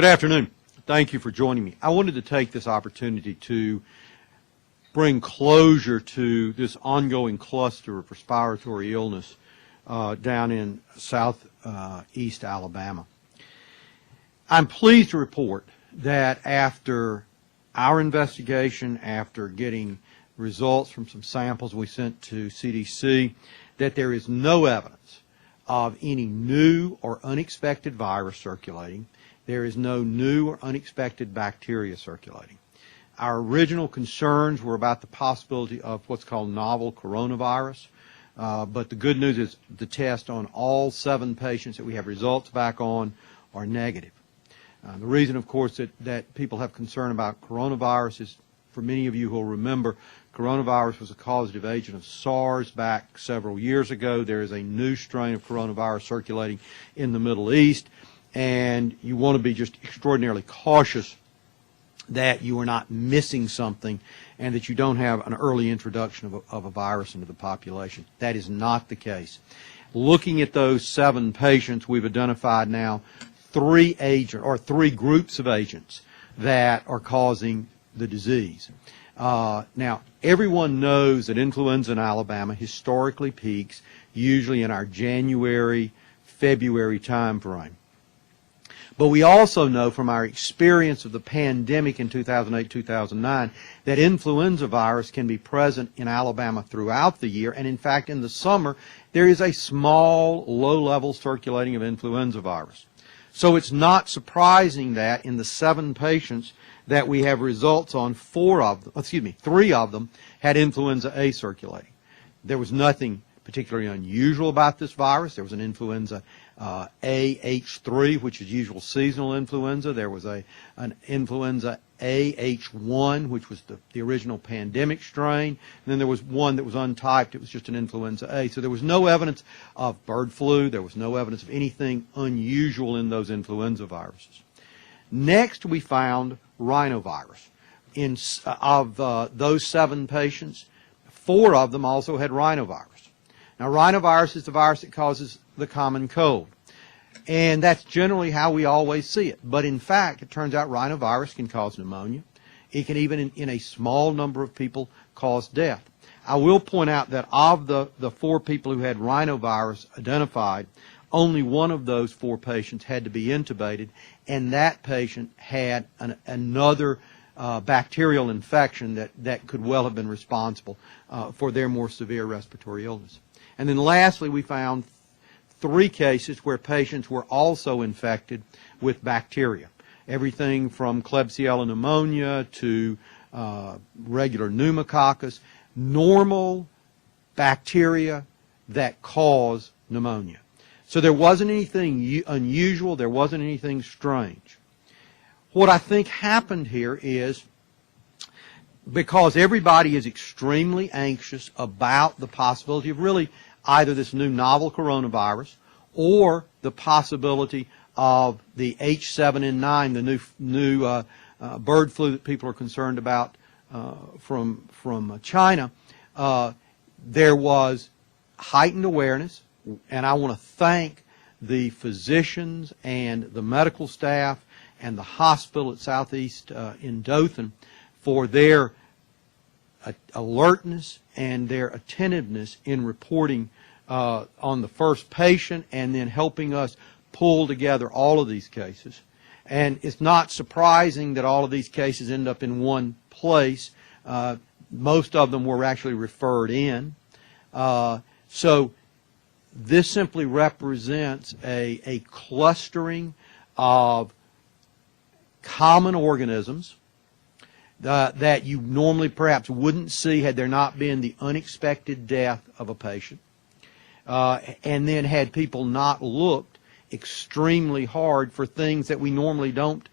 Good afternoon. Thank you for joining me. I wanted to take this opportunity to bring closure to this ongoing cluster of respiratory illness down in southeast Alabama. I'm pleased to report that after our investigation, after getting results from some samples we sent to CDC, that there is no evidence of any new or unexpected virus circulating. There is no new or unexpected bacteria circulating. Our original concerns were about the possibility of what's called novel coronavirus, but the good news is the test on all 7 patients that we have results back on are negative. The reason, of course, that people have concern about coronavirus is, for many of you who will remember, coronavirus was a causative agent of SARS back several years ago. There is a new strain of coronavirus circulating in the Middle East, and you want to be just extraordinarily cautious that you are not missing something and that you don't have an early introduction of a virus into the population. That is not the case. Looking at those 7 patients, we've identified now 3 groups of agents that are causing the disease. Now, everyone knows that influenza in Alabama historically peaks usually in our January, February time frame. But we also know from our experience of the pandemic in 2008-2009 that influenza virus can be present in Alabama throughout the year, and in fact in the summer there is a small low-level circulating of influenza virus. So it's not surprising that in the 7 patients that we have results on, 3 of them had influenza A circulating. There was nothing particularly unusual about this virus. There was an influenza AH3, which is usual seasonal influenza. There was an influenza AH1, which was the original pandemic strain. And then there was one that was untyped. It was just an influenza A. So there was no evidence of bird flu. There was no evidence of anything unusual in those influenza viruses. Next, we found rhinovirus. Of those 7 patients, 4 of them also had rhinovirus. Now, rhinovirus is the virus that causes the common cold, and that's generally how we always see it. But in fact, it turns out rhinovirus can cause pneumonia. It can even, in a small number of people, cause death. I will point out that of the 4 people who had rhinovirus identified, only one of those 4 patients had to be intubated, and that patient had another bacterial infection that could well have been responsible for their more severe respiratory illness. And then lastly, we found 3 cases where patients were also infected with bacteria. Everything from Klebsiella pneumonia to regular pneumococcus, normal bacteria that cause pneumonia. So there wasn't anything unusual, there wasn't anything strange. What I think happened here is, because everybody is extremely anxious about the possibility of really either this new novel coronavirus or the possibility of the H7N9, the new bird flu that people are concerned about from China, there was heightened awareness, and I want to thank the physicians and the medical staff and the hospital at Southeast in Dothan for their alertness and their attentiveness in reporting on the first patient and then helping us pull together all of these cases. And it's not surprising that all of these cases end up in one place. Most of them were actually referred in. So this simply represents a clustering of common organisms that you normally perhaps wouldn't see had there not been the unexpected death of a patient, and then had people not looked extremely hard for things that we normally don't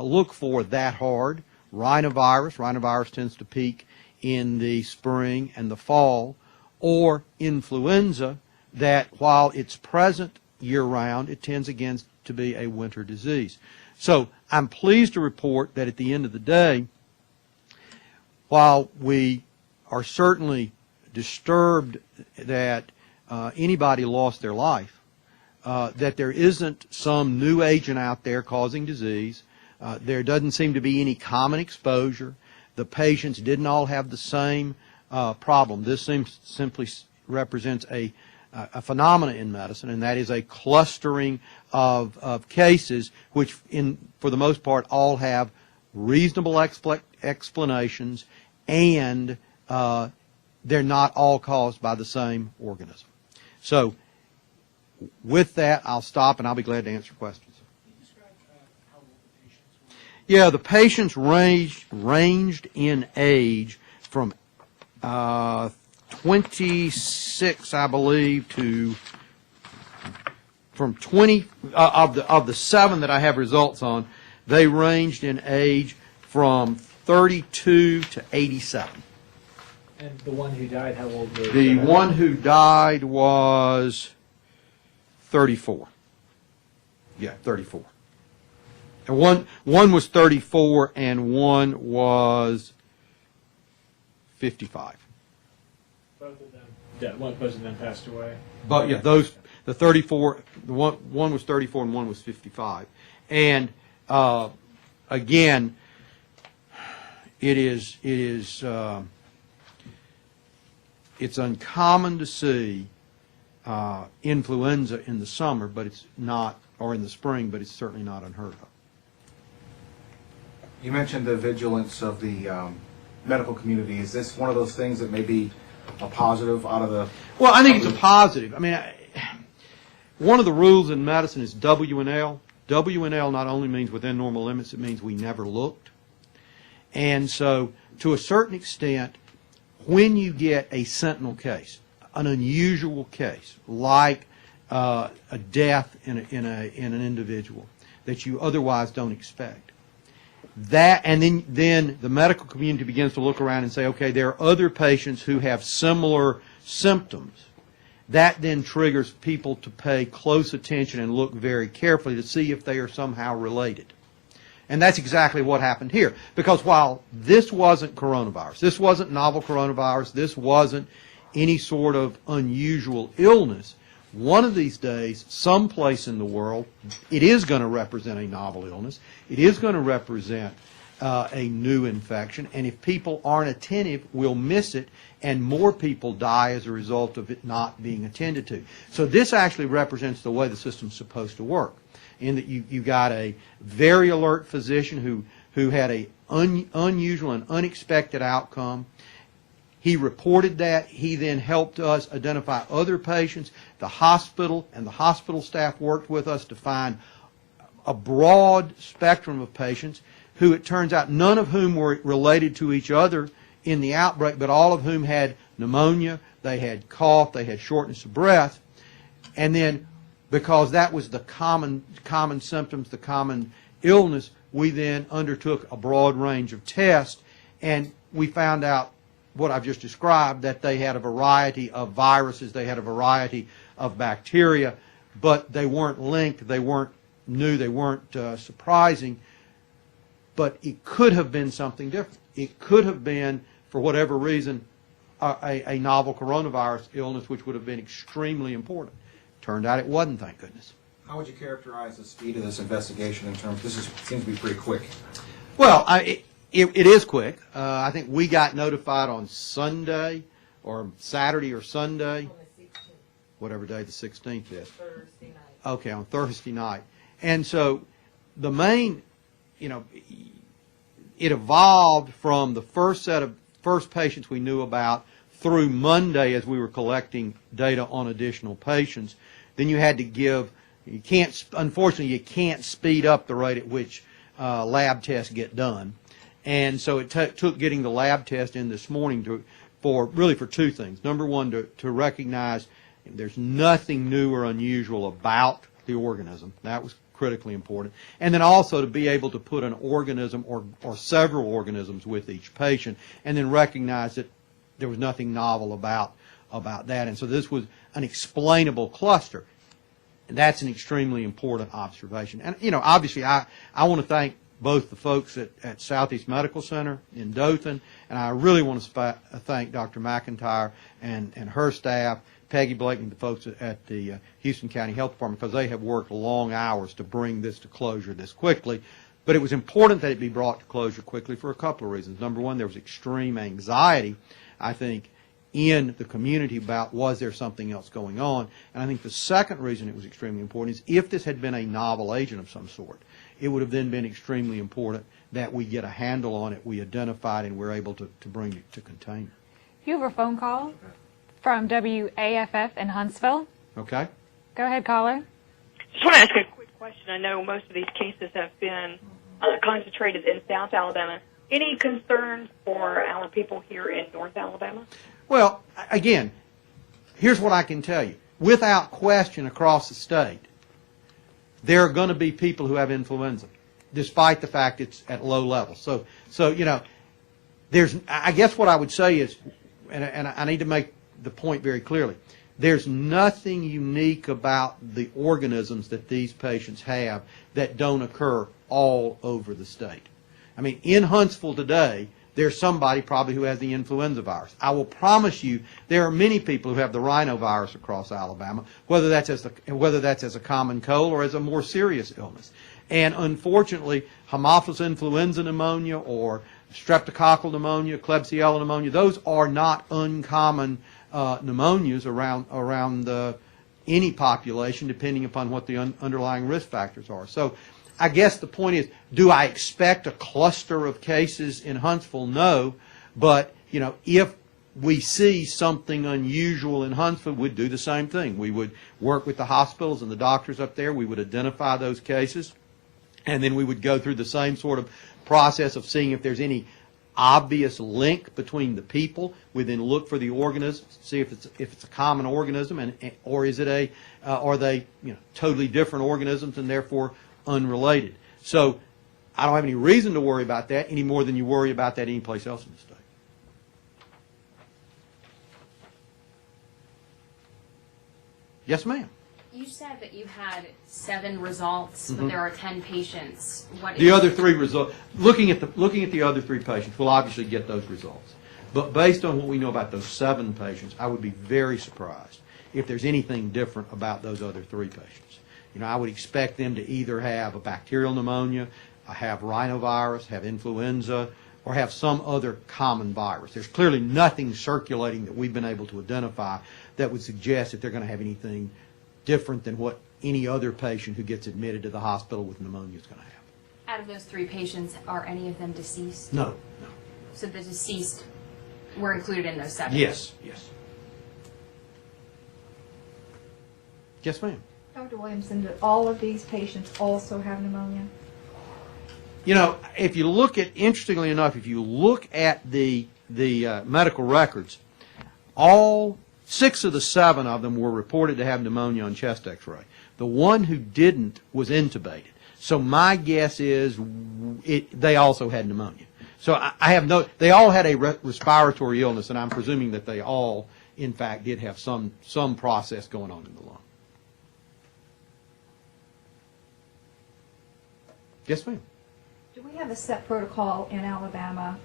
look for that hard. Rhinovirus tends to peak in the spring and the fall, or influenza that while it's present year-round, it tends again to be a winter disease. So I'm pleased to report that at the end of the day, while we are certainly disturbed that anybody lost their life, that there isn't some new agent out there causing disease. There doesn't seem to be any common exposure. The patients didn't all have the same problem. This simply represents a phenomena in medicine, and that is a clustering of cases which, for the most part, all have reasonable explanations, and they're not all caused by the same organism. So with that, I'll stop, and I'll be glad to answer questions. Yeah, the patients ranged in age from 26, I believe, to from 20 of the 7 that I have results on. They ranged in age from 32 to 87. And the one who died, how old was The one who died was 34. Yeah, 34. And one was 34 and one was 55. Both of them. Yeah, both of them passed away. But yeah, the 34, one was 34 and one was 55. And again, it's uncommon to see influenza in the summer, but it's not, or in the spring, but it's certainly not unheard of. You mentioned the vigilance of the medical community. Is this one of those things that may be a positive out of the... Well, I think it's a positive. I mean, one of the rules in medicine is W and L. W and L not only means within normal limits, it means we never looked. And so, to a certain extent, when you get a sentinel case, an unusual case, like a death in an individual that you otherwise don't expect, that, and then the medical community begins to look around and say, okay, there are other patients who have similar symptoms. That then triggers people to pay close attention and look very carefully to see if they are somehow related. And that's exactly what happened here. Because while this wasn't coronavirus, this wasn't novel coronavirus, this wasn't any sort of unusual illness, one of these days, someplace in the world, it is going to represent a novel illness. It is going to represent a new infection. And if people aren't attentive, we'll miss it, and more people die as a result of it not being attended to. So this actually represents the way the system's supposed to work, in that you got a very alert physician who had a unusual and unexpected outcome. He reported that. He then helped us identify other patients. The hospital and the hospital staff worked with us to find a broad spectrum of patients who, it turns out, none of whom were related to each other in the outbreak, but all of whom had pneumonia, they had cough, they had shortness of breath. And then, because that was the common symptoms, the common illness, we then undertook a broad range of tests, and we found out what I've just described, that they had a variety of viruses, they had a variety of bacteria, but they weren't linked, they weren't new, they weren't surprising, but it could have been something different. It could have been, for whatever reason, a novel coronavirus illness, which would have been extremely important. Turned out it wasn't, thank goodness. How would you characterize the speed of this investigation in terms, seems to be pretty quick? Well, it is quick. I think we got notified on Sunday, or Saturday or Sunday. On the 16th. Whatever day the 16th is. Thursday night. Okay, on Thursday night. And so the main, it evolved from the first patients we knew about through Monday as we were collecting data on additional patients. Then you had to unfortunately, you can't speed up the rate at which lab tests get done. And so it took getting the lab test in this morning for two things. Number one, to recognize there's nothing new or unusual about the organism. That was critically important. And then also to be able to put an organism or several organisms with each patient, and then recognize that there was nothing novel about that. And so this was an explainable cluster. And that's an extremely important observation. And, obviously I want to thank both the folks at Southeast Medical Center in Dothan, and I really want to thank Dr. McIntyre and her staff, Peggy Blakeney, the folks at the Houston County Health Department, because they have worked long hours to bring this to closure this quickly. But it was important that it be brought to closure quickly for a couple of reasons. Number one, there was extreme anxiety, I think, in the community about was there something else going on. And I think the second reason it was extremely important is if this had been a novel agent of some sort, it would have then been extremely important that we get a handle on it, we identify it, and we're able to bring it to containment. You have a phone call from WAFF in Huntsville. Okay? Go ahead, caller. Just want to ask a quick question. I know most of these cases have been concentrated in South Alabama. Any concerns for our people here in North Alabama? Well, again, here's what I can tell you. Without question, across the state, there are going to be people who have influenza, despite the fact it's at low levels. So you know, I guess what I would say is, and I need to make the point very clearly, there's nothing unique about the organisms that these patients have that don't occur all over the state. I mean, in Huntsville today, there's somebody probably who has the influenza virus. I will promise you there are many people who have the rhinovirus across Alabama, whether that's as a common cold or as a more serious illness. And unfortunately, Haemophilus influenza pneumonia or streptococcal pneumonia, Klebsiella pneumonia, those are not uncommon pneumonias around any population, depending upon what the underlying risk factors are. So I guess the point is, do I expect a cluster of cases in Huntsville? No, but you know, if we see something unusual in Huntsville, we'd do the same thing. We would work with the hospitals and the doctors up there. We would identify those cases, and then we would go through the same sort of process of seeing if there's any obvious link between the people. We then look for the organisms, see if it's a common organism, or is it are they totally different organisms and therefore unrelated. So I don't have any reason to worry about that any more than you worry about that anyplace else in the state. Yes, ma'am. You said that you had 7 results, but there are 10 patients. The other 3 results, looking at the other 3 patients, we'll obviously get those results. But based on what we know about those 7 patients, I would be very surprised if there's anything different about those other 3 patients. You know, I would expect them to either have a bacterial pneumonia, have rhinovirus, have influenza, or have some other common virus. There's clearly nothing circulating that we've been able to identify that would suggest that they're going to have anything different than what any other patient who gets admitted to the hospital with pneumonia is going to have. Out of those 3 patients, are any of them deceased? No. So the deceased were included in those 7? Yes. Yes, ma'am. Dr. Williamson, do all of these patients also have pneumonia? You know, if you look at, interestingly enough, if you look at the medical records, all 6 of the 7 of them were reported to have pneumonia on chest x-ray. The one who didn't was intubated. So my guess is they also had pneumonia. So I have they all had a respiratory illness, and I'm presuming that they all, in fact, did have some process going on in the lung. Yes, ma'am. Do we have a set protocol in Alabama?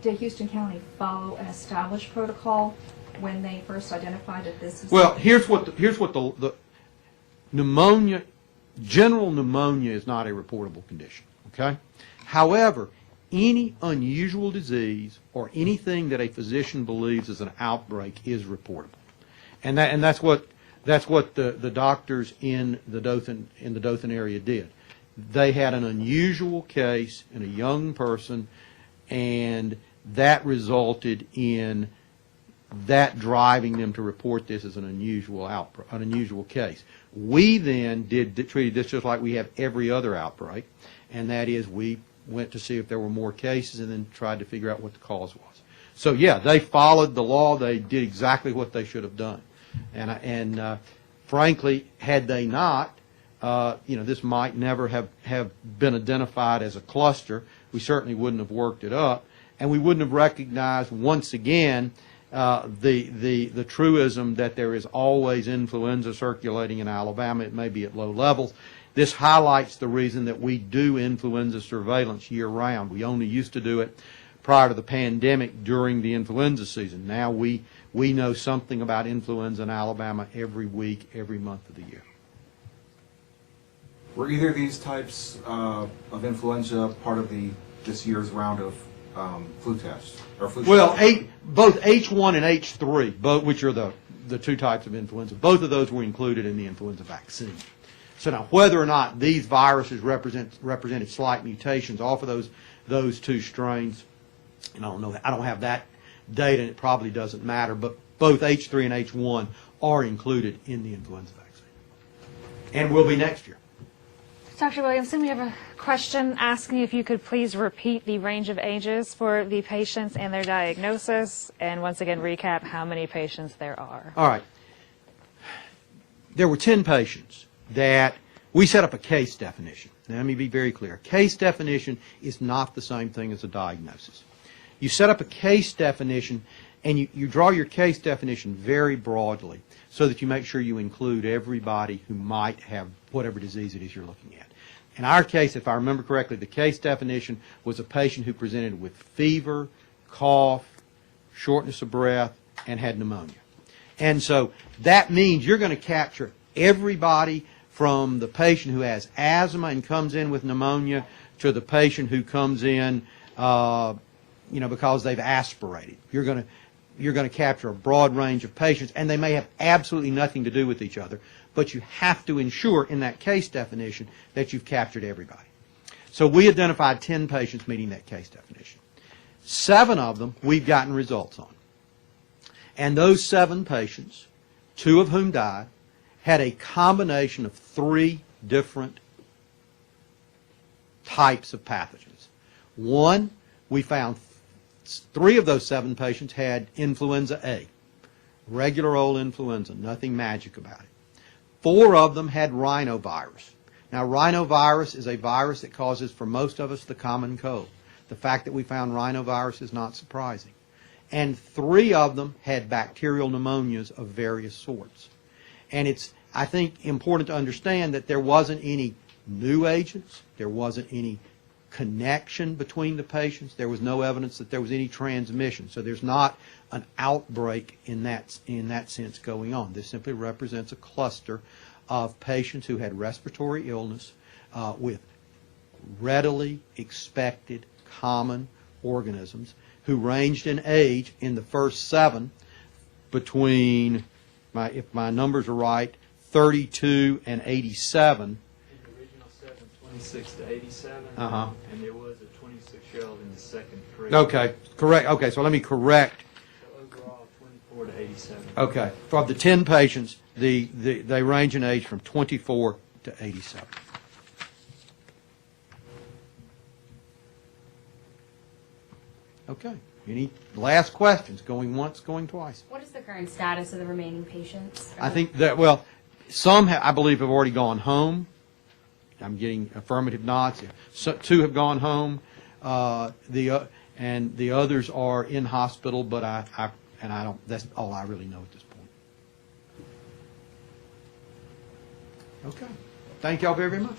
Did Houston County follow an established protocol when they first identified that this is? Well, here's what the pneumonia, general pneumonia is not a reportable condition, okay? However, any unusual disease or anything that a physician believes is an outbreak is reportable. And that's what the doctors in the Dothan area did. They had an unusual case in a young person, and that resulted in that driving them to report this as an unusual case. We then treated this just like we have every other outbreak, and that is we went to see if there were more cases and then tried to figure out what the cause was. So yeah, they followed the law. They did exactly what they should have done, and frankly, had they not, this might never have been identified as a cluster. We certainly wouldn't have worked it up, and we wouldn't have recognized once again the truism that there is always influenza circulating in Alabama. It may be at low levels. This highlights the reason that we do influenza surveillance year-round. We only used to do it prior to the pandemic during the influenza season. Now we know something about influenza in Alabama every week, every month of the year. Were either of these types of influenza part of this year's round of flu tests or flu Well, shots? both H1 and H3, which are the two types of influenza, both of those were included in the influenza vaccine. So now, whether or not these viruses represented slight mutations off of those two strains, and I don't know, I don't have that data, and it probably doesn't matter, but both H3 and H1 are included in the influenza vaccine, and will be next year. Dr. Williamson, we have a question asking if you could please repeat the range of ages for the patients and their diagnosis, and once again recap how many patients there are. All right. There were 10 patients that we set up a case definition. Now, let me be very clear. A case definition is not the same thing as a diagnosis. You set up a case definition, and you draw your case definition very broadly so that you make sure you include everybody who might have whatever disease it is you're looking at. In our case, if I remember correctly, the case definition was a patient who presented with fever, cough, shortness of breath, and had pneumonia. And so that means you're going to capture everybody from the patient who has asthma and comes in with pneumonia to the patient who comes in, because they've aspirated. You're going to capture a broad range of patients, and they may have absolutely nothing to do with each other, but you have to ensure in that case definition that you've captured everybody. So we identified 10 patients meeting that case definition. 7 of them we've gotten results on. And those 7 patients, 2 of whom died, had a combination of 3 different types of pathogens. One, we found 3 of those 7 patients had influenza A, regular old influenza, nothing magic about it. 4 of them had rhinovirus. Now, rhinovirus is a virus that causes, for most of us, the common cold. The fact that we found rhinovirus is not surprising. And 3 of them had bacterial pneumonias of various sorts. And it's, I think, important to understand that there wasn't any new agents, there wasn't any connection between the patients, there was no evidence that there was any transmission. So there's not an outbreak in that sense going on. This simply represents a cluster of patients who had respiratory illness with readily expected common organisms who ranged in age in the first 7 between, if my numbers are right, 32 and 87. In the original 7, 26 to 87, Uh-huh. and there was a 26-year-old in the second 3. Okay, correct. Okay, so let me correct. So overall, 24 to 87. Okay, from the 10 patients, they range in age from 24 to 87. Okay, any last questions? Going once, going twice. What is the current status of the remaining patients? I think that, well, some, I believe, have already gone home. I'm getting affirmative nods. So, 2 have gone home. And the others are in hospital, but I don't, that's all I really know at this point. Okay. Thank y'all very, very much.